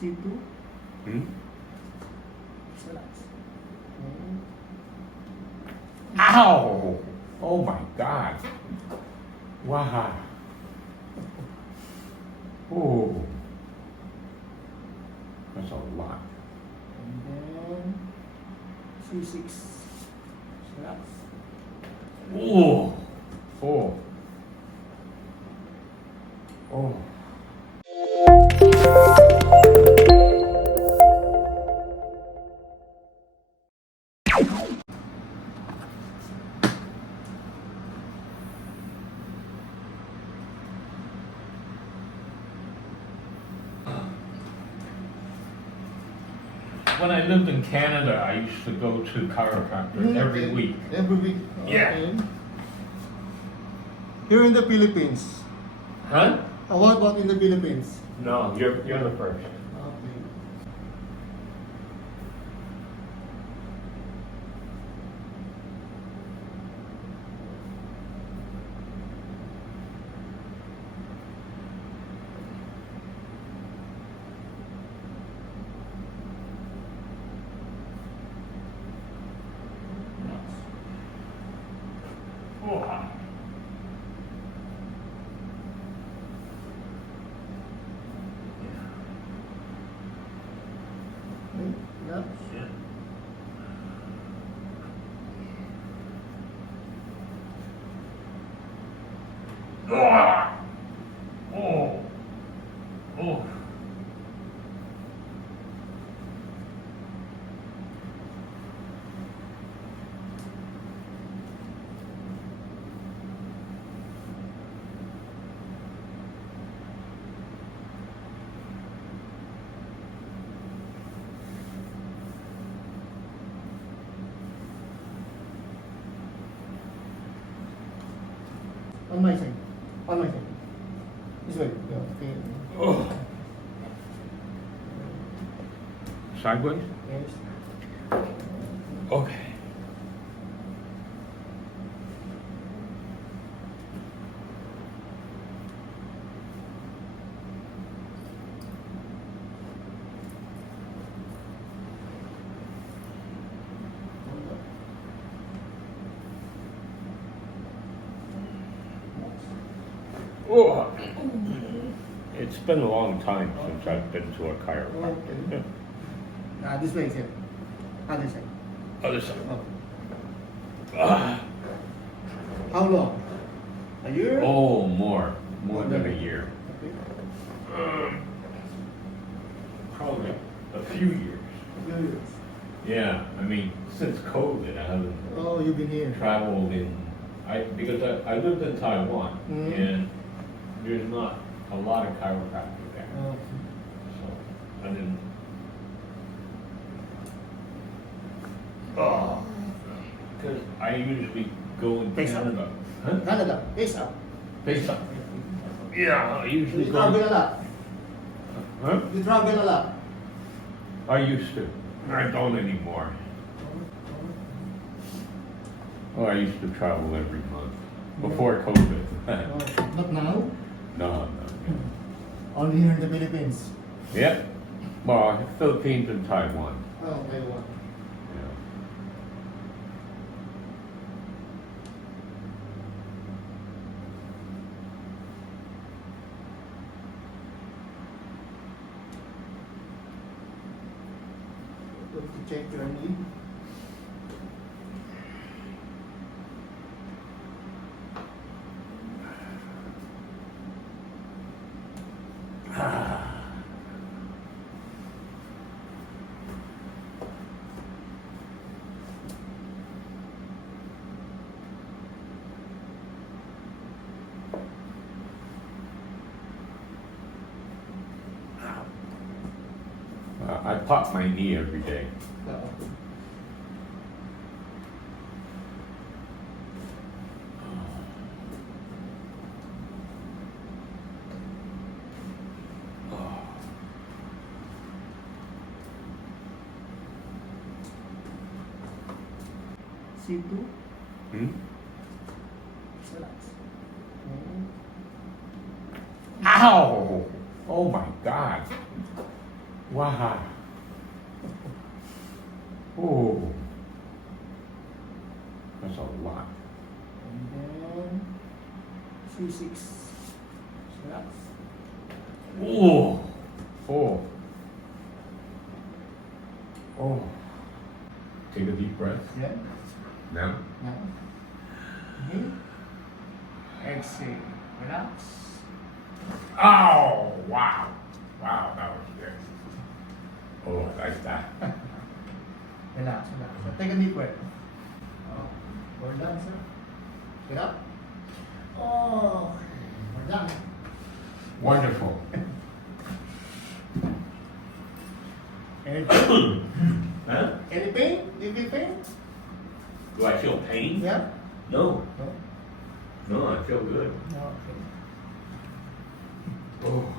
C2. Hmm? Relax. Ow! Oh my God. Wow. Oh. That's a lot. And then C6. Relax. Oh. Oh. Oh. When I lived in Canada, I used to go to chiropractor every week. Every week. Yeah. Okay. Here in the Philippines. Huh? What about in the Philippines? No, you're the first. Okay. Oh. Yeah. Oh. Oh. Oh. On my side. On my side. This way. Yeah. Okay. Oh. Sideways? Yes. Okay. Oh. It's been a long time since I've been to a chiropractor. Okay. This way, sir. Other side. Other side. Oh. Ah. How long? A year? Oh, more than a year. Okay. Probably a few years. Years. Yeah, I mean, since COVID, I haven't Oh, you've been here. traveled because I lived in Taiwan, Mhm. and there's not a lot of chiropractic there, Oh. so I didn't. Oh, because I usually go in Face up. Canada. Huh? Canada. Face up. Face up. Yeah, I usually You travel go. a lot. Huh? You travel a lot. I used to. I don't anymore. Oh, I used to travel every month before COVID. Oh, not now. No. Only here in the Philippines. Yep. Well, Philippines and Taiwan. Oh, Taiwan. Yeah. Going to check your knee. I pop my knee every day. C2. Hmm? Relax. Ow! Oh my God. Wow. Oh. That's a lot. And then 3-6. Relax. Oh. Oh. Oh. Take a deep breath. Yeah. Now. Now. Inhale. Exhale. Relax. Oh, wow. Wow, that was good. Oh, I like that. Relax. So take a deep breath. We're done, sir. Get up. Oh, we're done. Wonderful. Any pain? Huh? Any pain? Do you feel pain? Do I feel pain? Yeah? No. No? No, I feel good. No, okay. Oh.